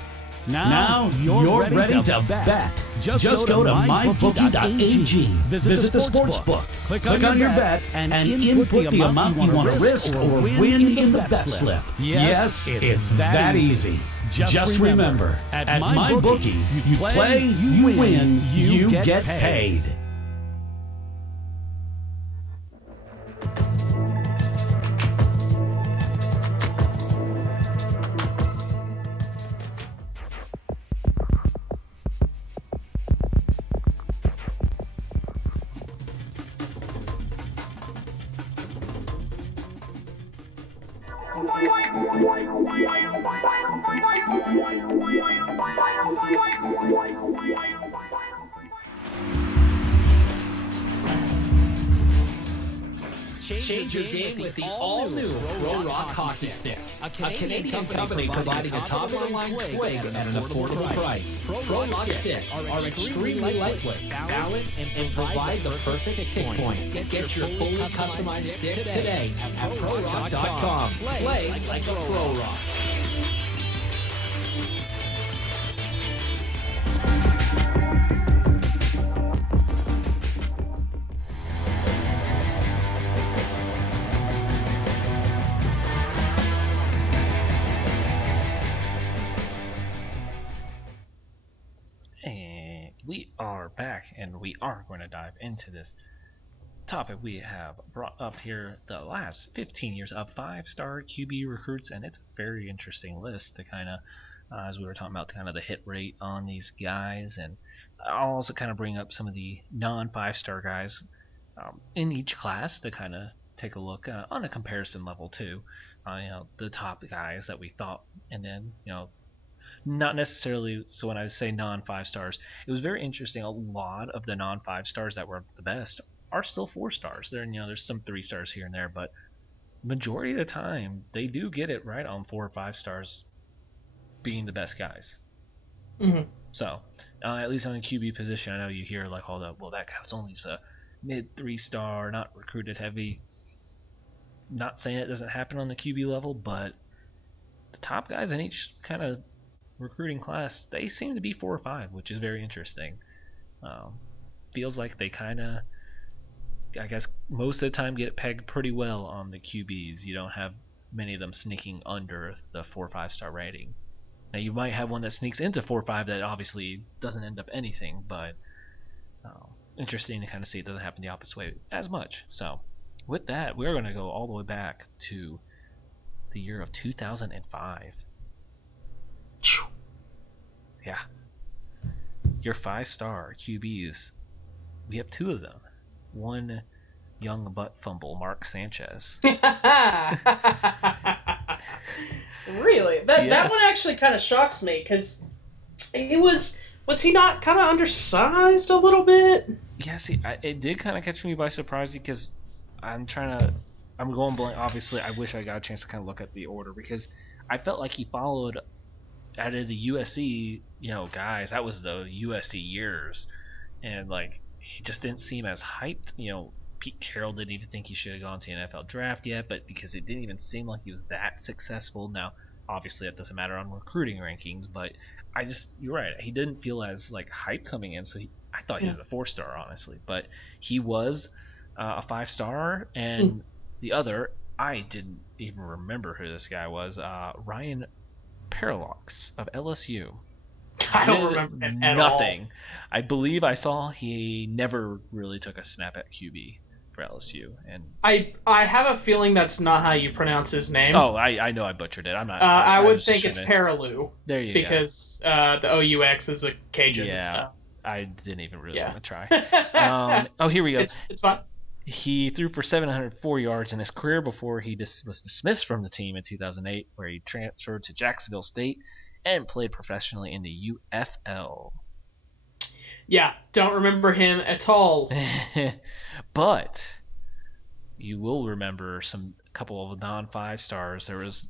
Now you're ready to bet. Just go to mybookie.ag. Visit the sportsbook. Click on your bet and input the amount you want to risk or win in the bet slip. Yes, it's that easy. Just remember, at MyBookie, you play, you win, you get paid. Change your game with the all-new Pro Rock Hockey Stick. A Canadian company providing a top-of-the-line twig at an affordable price. Pro Rock Sticks are extremely lightweight, balanced, and provide the perfect kick point. Get your fully customized stick today at ProRock.com. Play like a Pro Rock. We are back, and we are going to dive into this topic we have brought up here, the last 15 years of 5-star QB recruits, and it's a very interesting list to kind of, as we were talking about kind of the hit rate on these guys, and I'll also kind of bring up some of the non-5-star guys in each class to kind of take a look on a comparison level too, the top guys that we thought, and then, not necessarily, so when I say non-5 stars, it was very interesting. A lot of the non-5 stars that were the best are still 4 stars. There's some 3 stars here and there, but majority of the time they do get it right on 4 or 5 stars being the best guys. Mm-hmm. So, at least on the QB position, I know you hear like all the, well, that guy's only a mid 3-star, not recruited heavy. Not saying it doesn't happen on the QB level, but the top guys in each kind of recruiting class, they seem to be 4 or 5, which is very interesting. Feels like they kind of, I guess, most of the time get pegged pretty well on the QBs. You don't have many of them sneaking under the 4 or 5 star rating. Now you might have one that sneaks into 4 or 5 that obviously doesn't end up anything, but interesting to kind of see it doesn't happen the opposite way as much. So with that, we're going to go all the way back to the year of 2005. Yeah. Your 5-star QBs, we have 2 of them. One young butt fumble, Mark Sanchez. Really? That one actually kind of shocks me, because he was he not kind of undersized a little bit? Yeah, see, it did kind of catch me by surprise, because I'm going blank. Obviously, I wish I got a chance to kind of look at the order, because I felt like he followed out of the USC, guys. That was the USC years, and like he just didn't seem as hyped. Pete Carroll didn't even think he should have gone to the NFL draft yet, but because it didn't even seem like he was that successful. Now, obviously, that doesn't matter on recruiting rankings, but you're right. He didn't feel as like hype coming in, so I thought he was a 4-star, honestly, but he was a 5-star, and the other, I didn't even remember who this guy was, Ryan Paralox of LSU. I don't remember him at nothing. all. I believe I saw he never really took a snap at QB for LSU, and I have a feeling that's not how you pronounce his name. oh, I know I butchered it. I'm not. I would was think just it's trying to- Paraloo. There you because the OUX is a Cajun. Yeah. I didn't even really want to try. go. Here we go. It's fine. He threw for 704 yards in his career before he was dismissed from the team in 2008, where he transferred to Jacksonville State and played professionally in the UFL. Yeah, don't remember him at all. But you will remember a couple of non-5 stars. There was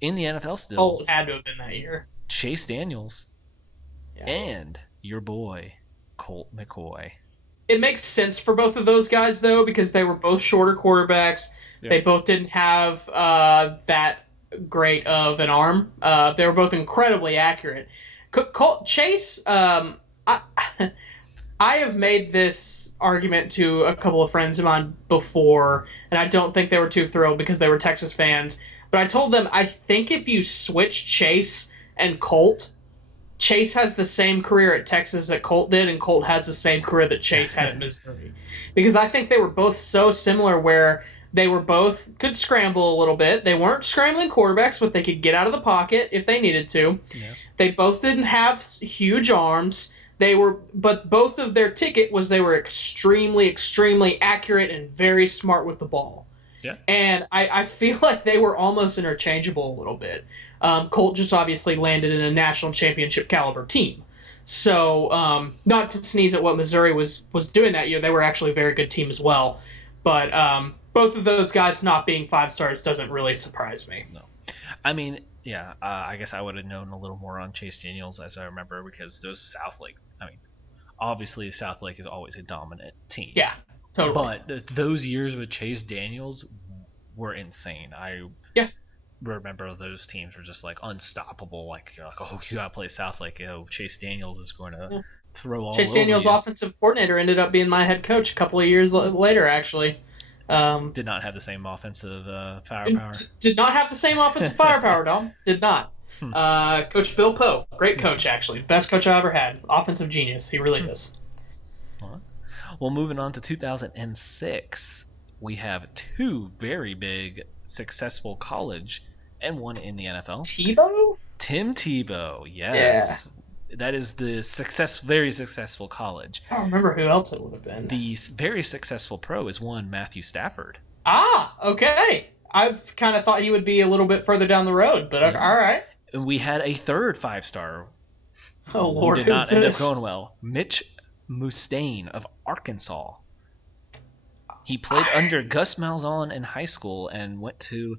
in the NFL still. Colt had to have been that year. Chase Daniels Yeah. and your boy Colt McCoy. It makes sense for both of those guys though, because they were both shorter quarterbacks. Yeah. They both didn't have that great of an arm. They were both incredibly accurate. Chase, I have made this argument to a couple of friends of mine before, and I don't think they were too thrilled because they were Texas fans. But I told them I think if you switch Chase and Colt, Chase has the same career at Texas that Colt did, and Colt has the same career that Chase had at Missouri. Because I think they were both so similar where they were both could scramble a little bit. They weren't scrambling quarterbacks, but they could get out of the pocket if they needed to. Yeah. They both didn't have huge arms. But both of their ticket was they were extremely, extremely accurate and very smart with the ball. Yeah. And I feel like they were almost interchangeable a little bit. Colt just obviously landed in a national championship caliber team. So not to sneeze at what Missouri was doing that year, they were actually a very good team as well. But both of those guys not being 5 stars doesn't really surprise me. No. I mean, yeah, I guess I would have known a little more on Chase Daniels as I remember because those Southlake, obviously Southlake is always a dominant team. Yeah, totally. But those years with Chase Daniels were insane. I remember those teams were just like unstoppable. Like, you're like, oh, you got to play Southlake. Oh, Chase Daniels is going to throw all Chase over Daniels, you. offensive coordinator, ended up being my head coach a couple of years later, actually. Did not have the same offensive firepower. Did not have the same offensive firepower, Dom. Did not. Coach Bill Poe, great coach, actually. Best coach I ever had. Offensive genius. He really is. Well, moving on to 2006, we have 2 very big, successful college and one in the NFL. Tebow? Tim Tebow, yes. Yeah. That is the very successful college. I don't remember who else it would have been. The very successful pro is one Matthew Stafford. Ah, okay. I've kind of thought he would be a little bit further down the road, but all right. And we had a third 5-star. Oh, Lord, who did not end this? up going well. Mitch Mustain of Arkansas. He played under Gus Malzahn in high school and went to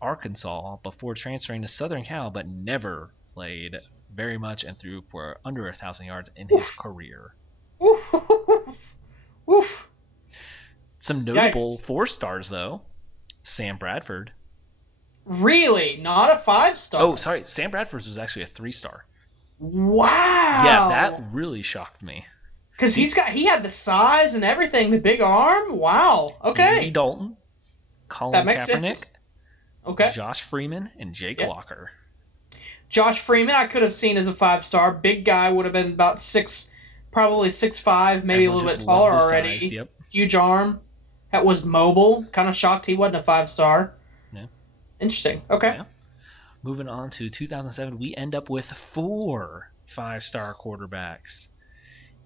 Arkansas before transferring to Southern Cal, but never played very much and threw for under 1,000 yards in his career. Oof. Some notable 4-stars, though. Sam Bradford. Really? Not a 5-star? Oh, sorry. Sam Bradford was actually a 3-star. Wow. Yeah, that really shocked me. Because he had the size and everything, the big arm. Wow. Okay. Andy Dalton, Colin That makes Kaepernick, sense. Okay. Josh Freeman, and Jake Locker. Josh Freeman, I could have seen as a 5-star. Big guy, would have been about 6, probably 6'5", maybe Everyone a little just bit taller loved the already. size, yep. Huge arm. That was mobile. Kind of shocked he wasn't a 5-star. Yeah. Interesting. Okay. Yeah. Moving on to 2007, we end up with 4 5-star quarterbacks.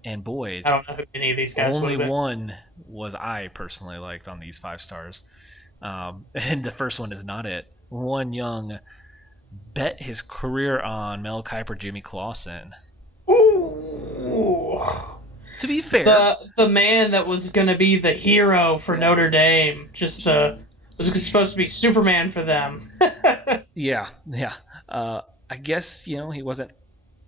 And boy, I don't know who any of these guys would only have been. one was I personally liked on these 5 stars. And the first one is not it. One young bet his career on Mel Kiper, Jimmy Clausen. Ooh. To be fair, The man that was going to be the hero for Notre Dame, was supposed to be Superman for them. yeah. I guess he wasn't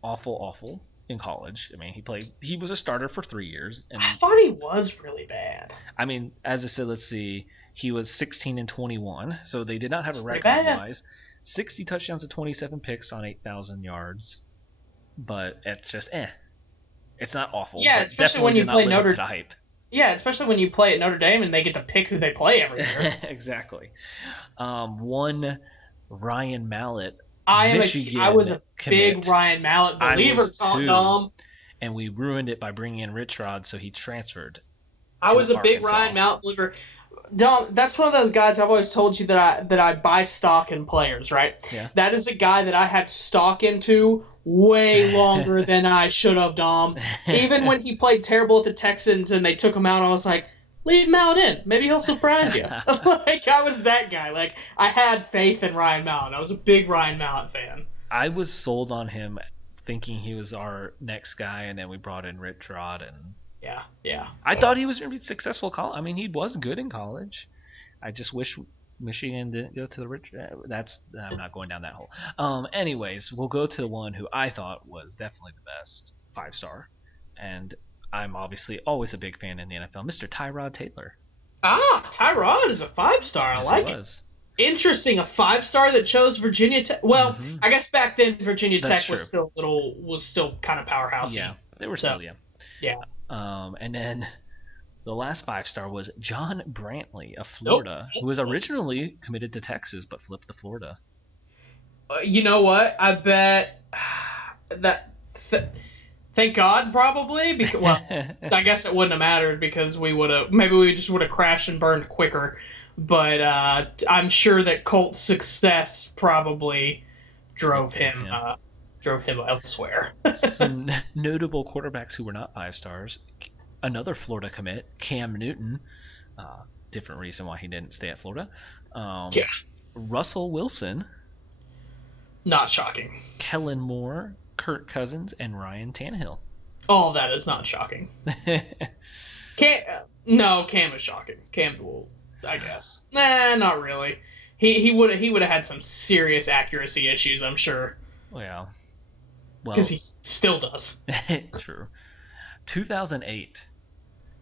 awful, in college. I mean, he was a starter for 3 years. And I thought he was really bad. I mean, as I said, let's see, he was 16-21, so they did not have That's a pretty record bad. wise. 60 touchdowns and 27 picks on 8,000 yards, but it's just It's not awful. Yeah, but especially when definitely you did not play live up Notre- to the hype. Yeah, especially when you play at Notre Dame and they get to pick who they play every year. Exactly. One Ryan Mallett. I was a commit. big Ryan Mallett I believer, was too. Tom. And we ruined it by bringing in Rich Rod, so he transferred. I was a big Arkansas. Ryan Mallett believer. Dom, that's one of those guys I've always told you that I buy stock in players, right? Yeah. That is a guy that I had stock into way longer than I should have, Dom. Even when he played terrible at the Texans and they took him out, I was like, leave him out in. Maybe he'll surprise you. Like, I was that guy. Like, I had faith in Ryan Mallett. I was a big Ryan Mallett fan. I was sold on him thinking he was our next guy, and then we brought in Rich Rod, and Yeah. I thought he was going to be successful. I mean, he was good in college. I just wish Michigan didn't go to the rich. I'm not going down that hole. Anyways, we'll go to the one who I thought was definitely the best 5-star, and I'm obviously always a big fan in the NFL, Mr. Tyrod Taylor. Tyrod is a 5-star. I Yes, like he it. was. Interesting, a 5-star that chose Virginia Tech. Well, Mhm. I guess back then Virginia That's Tech was true. still kind of powerhouse. Yeah, they were So, still, yeah. yeah. And then the last 5-star was John Brantley of Florida, who was originally committed to Texas but flipped to Florida. You know what? I bet that. Thank God, probably. Because, well, I guess it wouldn't have mattered because maybe we just would have crashed and burned quicker. But I'm sure that Colt's success probably drove him elsewhere. Some notable quarterbacks who were not 5-stars. Another Florida commit, Cam Newton. Different reason why he didn't stay at Florida. Yeah. Russell Wilson, Not shocking. Kellen Moore, Kirk Cousins, and Ryan Tannehill. All that is not shocking. Cam is shocking. Cam's a little, I guess. Nah, not really. He would have had some serious accuracy issues, I'm sure, Well, because he still does. true. 2008,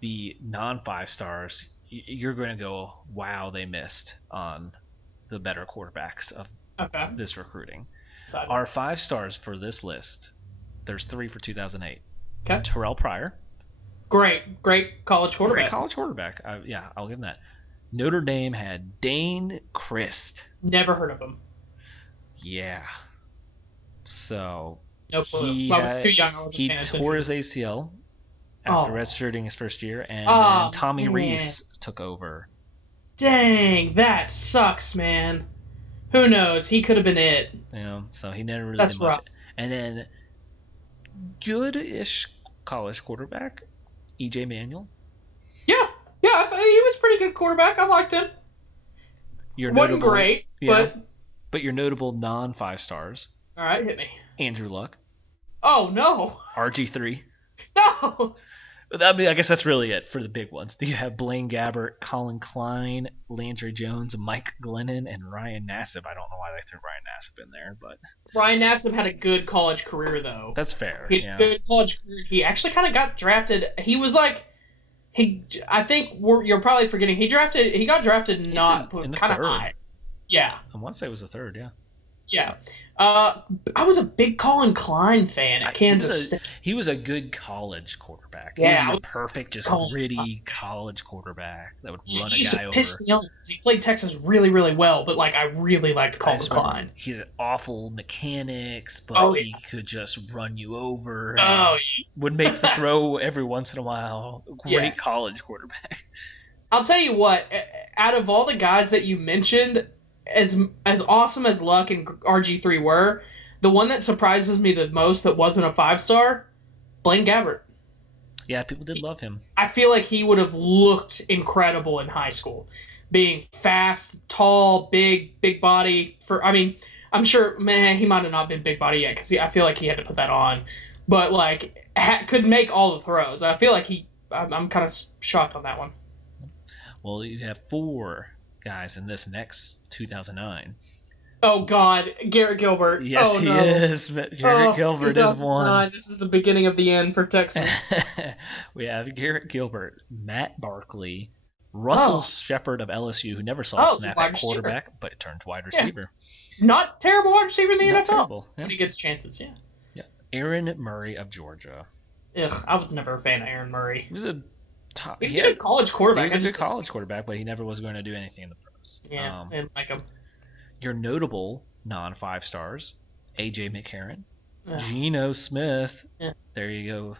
the non-5-stars, you're going to go, wow, they missed on the better quarterbacks of Okay. this recruiting. So, Our 5-stars for this list, there's 3 for 2008. Okay. Tyrell Pryor, great college quarterback. great college quarterback. Yeah, I'll give him that. Notre Dame had Dane Christ. Never heard of him. Yeah. So No clue. he I was too young. I wasn't he paying attention. tore his ACL after Oh. redshirting his first year, and Oh, then Tommy man. Rees took over. Dang, that sucks, man. Who knows? He could have been it. So he never really That's did much. rough. And then good-ish college quarterback, EJ Manuel. Yeah, he was a pretty good quarterback. I liked him. Your Wasn't notable, great, yeah, but your notable non-5-stars, all right, hit me. Andrew Luck, Oh no, RG3. no. I guess that's really it for the big ones. You have Blaine Gabbert, Colin Klein, Landry Jones, Mike Glennon, and Ryan Nassib. I don't know why they threw Ryan Nassib in there, but Ryan Nassib had a good college career though. that's fair. He had a good college career. He actually kind of got drafted. He was like, I think you're probably forgetting. He got drafted not in the kind of third. high. Yeah. I want to say it was the third, yeah. Yeah. I was a big Colin Klein fan at Kansas State. He was a good college quarterback. Yeah, he I was was- a perfect, just Colin gritty college quarterback that would run He a used guy to over. piss me off. He played Texas really, really well, but like I really liked I Colin just remember Klein. He had awful mechanics, but Oh, he could just run you over. And Oh, would make the throw every once in a while. Great Yeah. college quarterback. I'll tell you what. Out of all the guys that you mentioned, as awesome as Luck and RG3 were, the one that surprises me the most that wasn't a 5-star, Blaine Gabbert. Yeah, people did love him. I feel like he would have looked incredible in high school, being fast, tall, big body. I'm sure, man, he might have not been big body yet because I feel like he had to put that on, but like could make all the throws. I feel like I'm kind of shocked on that one. Well, you have 4 guys in this next 2009. Oh God, Garrett Gilbert. Yes, oh, he no. is. Garrett Gilbert is one. 2009, This is the beginning of the end for Texas. We have Garrett Gilbert, Matt Barkley, Russell Shepard of LSU, who never saw a snap wide at receiver. quarterback, but turned wide receiver. Not terrible wide receiver in the Not NFL. terrible. Yeah. When he gets chances, yeah. Aaron Murray of Georgia. Ugh, I was never a fan of Aaron Murray. He was a top. He was a good college quarterback. He was a good college quarterback, but he never was going to do anything in the pros. Yeah, I didn't like him. Your notable non-5 stars: AJ McCarron, Ugh. Geno Smith. Yeah. There you go,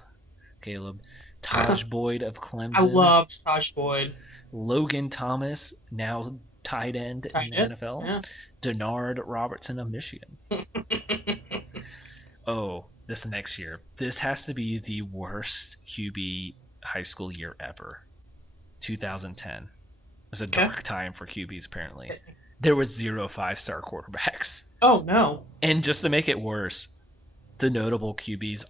Caleb. Taj Boyd of Clemson. I loved Taj Boyd. Logan Thomas, now tight end in the NFL. Yeah. Denard Robertson of Michigan. Oh, this next year. This has to be the worst QB high school year ever. 2010. It was a dark time for QBs, apparently. There was 0 5-star quarterbacks. Oh, no. And just to make it worse, the notable QBs,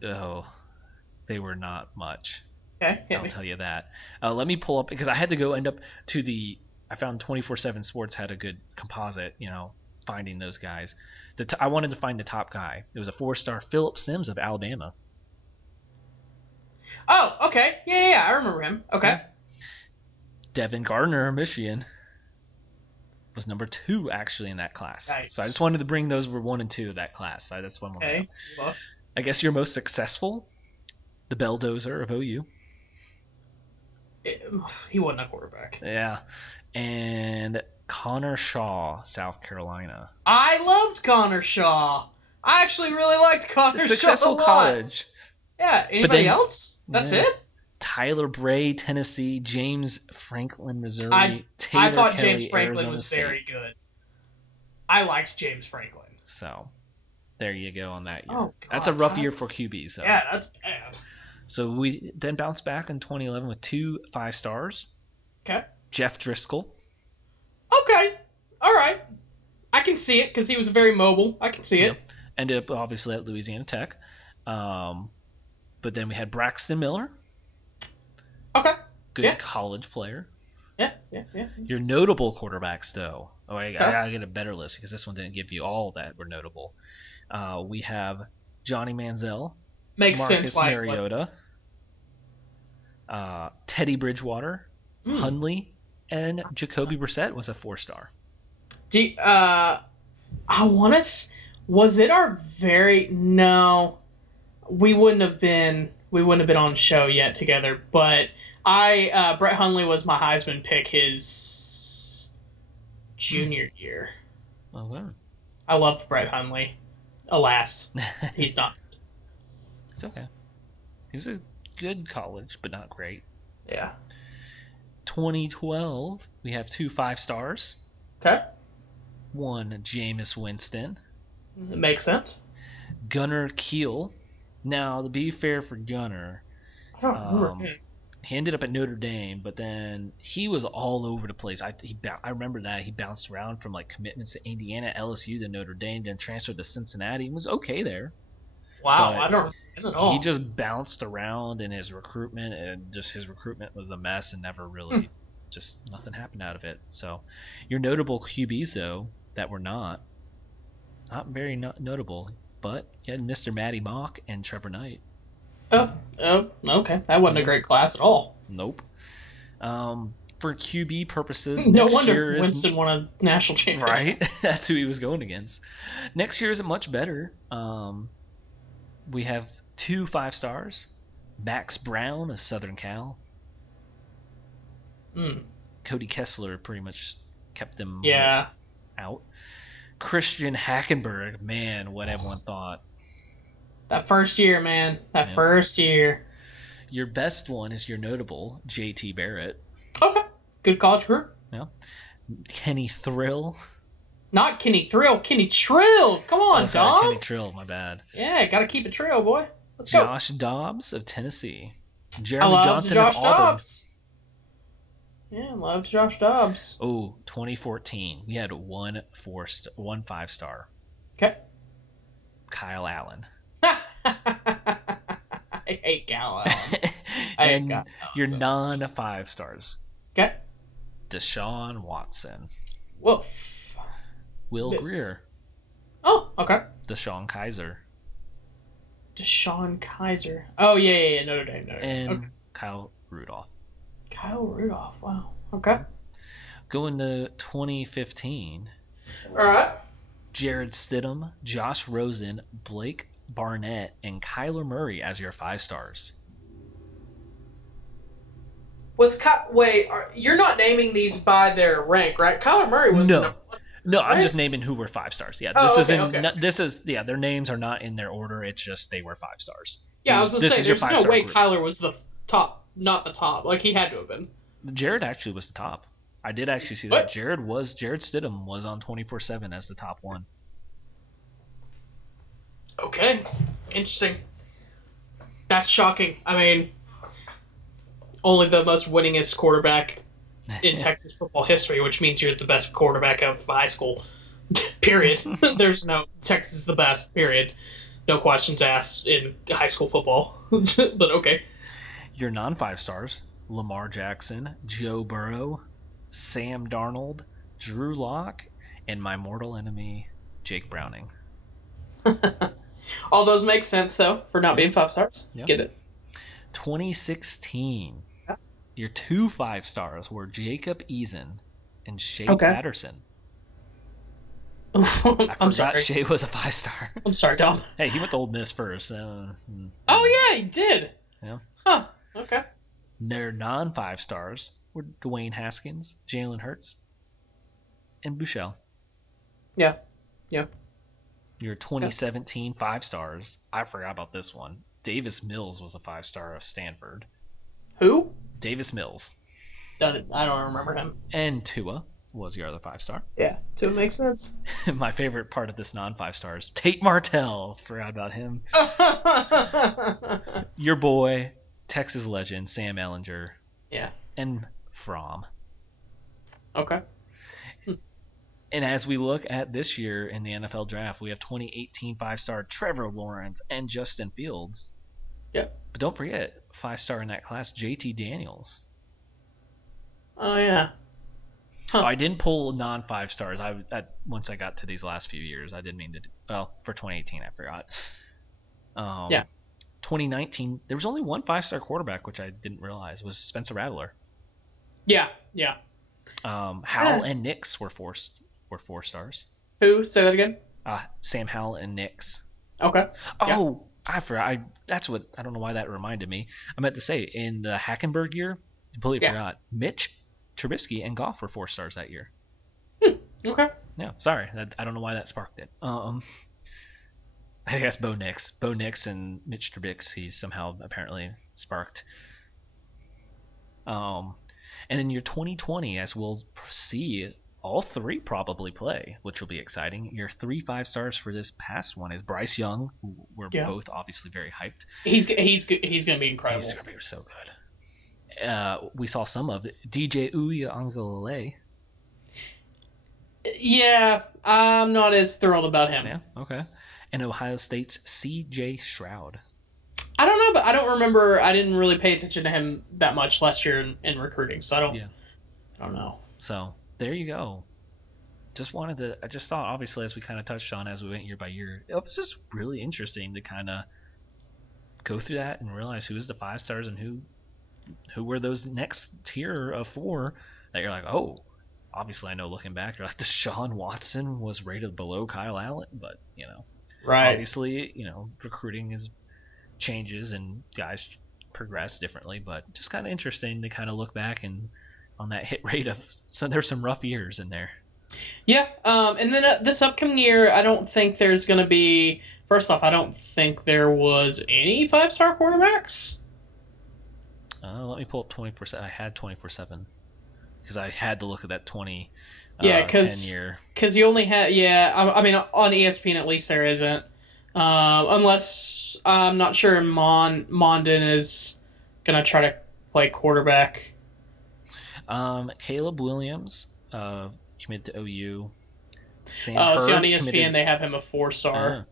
they were not much. Okay. I'll tell you that. Let me pull up, because I had to go end up to I found 24/7 Sports had a good composite, finding those guys. I wanted to find the top guy. It was a 4-star Philip Sims of Alabama. Oh, okay. Yeah, I remember him. Okay. Yeah. Devin Gardner of Michigan was number 2 actually in that class. Nice. So I just wanted to bring those were 1 and 2 of that class. So that's one more. Okay. I guess your most successful, the Belldozer of OU. He wasn't a quarterback. Yeah. And Connor Shaw, South Carolina. I loved Connor Shaw. I actually really liked Connor Shaw a Successful lot. college. Yeah. Anybody else? That's it? Tyler Bray, Tennessee. James Franklin, Missouri. I Taylor thought Kelly, James Franklin Arizona was State. very good. I liked James Franklin. So, there you go on that year. Oh, God, that's a rough year for QBs. So. Yeah, that's bad. So we then bounced back in 2011 with 2 5-stars. Okay. Jeff Driscoll. Okay. All right. I can see it because he was very mobile. I can see it. Ended up obviously at Louisiana Tech. But then we had Braxton Miller. Okay. Good college player. Yeah. Your notable quarterbacks, though. I gotta get a better list because this one didn't give you all that were notable. We have Johnny Manziel. Makes Marcus sense. Why? Mariota. Teddy Bridgewater. Hundley. And Jacoby Brissett was a 4-star. I want to. Was it our very? No, we wouldn't have been. We wouldn't have been on the show yet together. But Brett Hundley was my Heisman pick his junior year. Oh wow. I loved Brett Hundley. Alas, he's not. It's okay. He was a good college, but not great. Yeah. 2012, we have 2 5-stars. Okay. 1, Jameis Winston. It makes sense. Gunnar Keel. Now, to be fair for Gunnar, I don't remember him. he ended up at Notre Dame, but then he was all over the place. I remember that. He bounced around from commitments to Indiana, LSU, to Notre Dame, then transferred to Cincinnati. He was okay there. Wow, But I don't remember him at all. He just bounced around in his recruitment, and just his recruitment was a mess and never really, just nothing happened out of it. So, your notable QBs, though, that were not very notable, but you had Mr. Matty Mock and Trevor Knight. Oh, okay. That wasn't a great class at all. Nope. For QB purposes, No next wonder year Winston won a national championship. right. That's who he was going against. Next year isn't much better. We have 2 5-stars. Max Brown of Southern Cal. Cody Kessler pretty much kept them out. Christian Hackenberg, man, what everyone thought. That first year, man. First year. Your best one is your notable JT Barrett. Okay. Good college career. Yeah. Kenny Thrill. Not Kenny Thrill. Kenny Trill. Come on, dog. Kenny Trill, my bad. Yeah, gotta keep it Trill, boy. Let's go. Josh Dobbs of Tennessee. I Jeremy loved Johnson Josh of Auburn. Dobbs. Yeah, loved Josh Dobbs. Oh, 2014. We had 1 5-star. Okay. Kyle Allen. I hate Kyle Allen. And your non-5-stars. Okay. Deshaun Watson. Woof. Will Yes. Greer, Oh, okay. Deshaun Kaiser, Deshaun Kaiser. Oh, yeah. Notre Dame. and Okay. Kyle Rudolph. Kyle Rudolph. Wow. Okay. Going to 2015, All right. Jared Stidham, Josh Rosen, Blake Barnett, and Kyler Murray as your 5 stars. You're not naming these by their rank, right? Kyler Murray was No. No, I'm right? just naming who were 5 stars. Yeah, Oh, this okay, isn't. okay. This is their names are not in their order. It's just they were 5 stars. Yeah, I was This gonna say is your there's no 5-star way groups. Kyler was the top, not the top. Like he had to have been. Jared actually was the top. I did actually see What? that. Jared Stidham was on 24/7 as the top one. Okay, interesting. That's shocking. I mean, only the most winningest quarterback in Texas football history, which means you're the best quarterback of high school. Period. There's no Texas is the best. Period. No questions asked in high school football. But okay. Your non-5 stars: Lamar Jackson, Joe Burrow, Sam Darnold, Drew Lock, and my mortal enemy, Jake Browning. All those make sense though for not being 5 stars. Yeah. Get it? 2016. Yeah. Your 2 5 stars were Jacob Eason and Shea Okay. Patterson. I I'm forgot sorry. Shea was a 5-star. I'm sorry, Dom. Hey, he went to Old Miss first. Oh yeah, he did. Yeah. Huh. Okay. Their non-5 stars were Dwayne Haskins, Jalen Hurts, and Bouchel. Yeah. Your 2017 5 stars, I forgot about this one. Davis Mills was a 5-star of Stanford. Who? Davis Mills. I don't remember him. And Tua was your other 5-star. Yeah. So it makes sense. My favorite part of this non-5 stars, Tate Martell. Forgot about him. Your boy, Texas legend, Sam Ellinger. Yeah. And Fromm. Okay. And as we look at this year in the NFL draft, we have 2018 5-star Trevor Lawrence and Justin Fields. Yep. But don't forget, 5-star in that class, JT Daniels. Oh yeah. Huh. Oh, I didn't pull non-5 stars. Once I got to these last few years, I didn't mean to. Well, for 2018, I forgot. Yeah. 2019, there was only one 5-star quarterback, which I didn't realize was Spencer Rattler. Yeah. Howell and Nix were 4 stars. Who? Say that again. Sam Howell and Nix. Okay. Oh, I forgot. I don't know why that reminded me. I meant to say in the Hackenberg year, completely forgot. Mitch Trubisky and Goff were 4 stars that year. Okay. Yeah, sorry. I don't know why that sparked it. I guess Bo Nix and Mitch Trubisky somehow apparently sparked. And in your 2020, as we'll see, all 3 probably play, which will be exciting. Your 3 5 stars for this past one is Bryce Young, who we're both obviously very hyped. He's gonna be incredible. He's gonna be so good. We saw some of it. DJ Uiagalelei. Yeah, I'm not as thrilled about him. Yeah, okay. And Ohio State's C.J. Stroud. I don't know, but I don't remember. I didn't really pay attention to him that much last year in recruiting, so I don't know. So there you go. I just thought, obviously, as we kind of touched on as we went year by year, it was just really interesting to kind of go through that and realize who is the 5 stars and who were those next tier of 4 that you're like, oh, obviously I know looking back, you're like, Deshaun Watson was rated below Kyle Allen, but, Right. obviously, recruiting changes and guys progress differently, but just kind of interesting to kind of look back and on that hit rate there's some rough years in there. Yeah, and then this upcoming year, I don't think there's going to be. First off, I don't think there was any 5-star quarterbacks. Let me pull up 24/7. I had 24/7 because I had to look at that 20. 10 year. Because you only had I mean on ESPN at least there isn't, unless I'm not sure Mondin is going to try to play quarterback. Caleb Williams committed to OU. Sam So Hurd on ESPN committed, they have him a 4-star.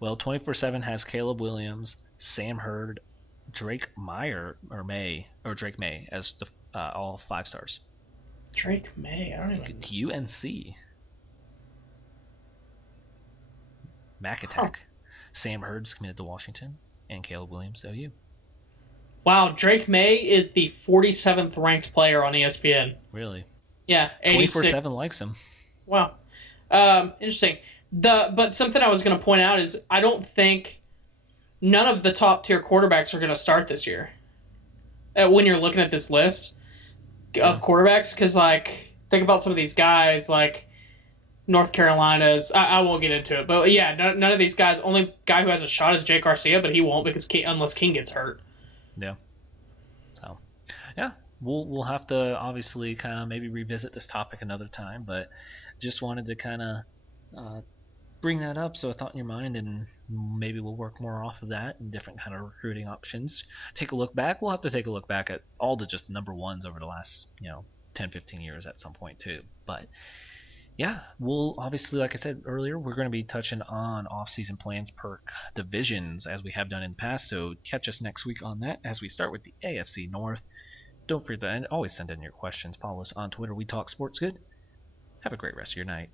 well, 24/7 has Caleb Williams, Sam Hurd, Drake May as the all 5 stars. Drake May, I don't even. UNC. Mac Attack. Sam Hurd's committed to Washington, and Caleb Williams to OU. Wow, Drake May is the 47th ranked player on ESPN. Really? Yeah, 86. 24/7 likes him. Wow. Interesting. But something I was going to point out is I don't think none of the top tier quarterbacks are going to start this year. When you're looking at this list of quarterbacks, because like think about some of these guys like North Carolina's. I won't get into it, but yeah, none of these guys. Only guy who has a shot is Jake Garcia, but he won't because unless King gets hurt. Yeah. So, yeah, we'll have to obviously kind of maybe revisit this topic another time, but just wanted to kind of bring that up so I thought in your mind, and maybe we'll work more off of that and different kind of recruiting options. Take a look back. We'll have to take a look back at all the just number ones over the last 10, 15 years at some point too. But yeah, we'll obviously, like I said earlier, we're going to be touching on off-season plans per divisions as we have done in the past. So catch us next week on that as we start with the AFC North. Don't forget to always send in your questions. Follow us on Twitter. We Talk Sports Good. Have a great rest of your night.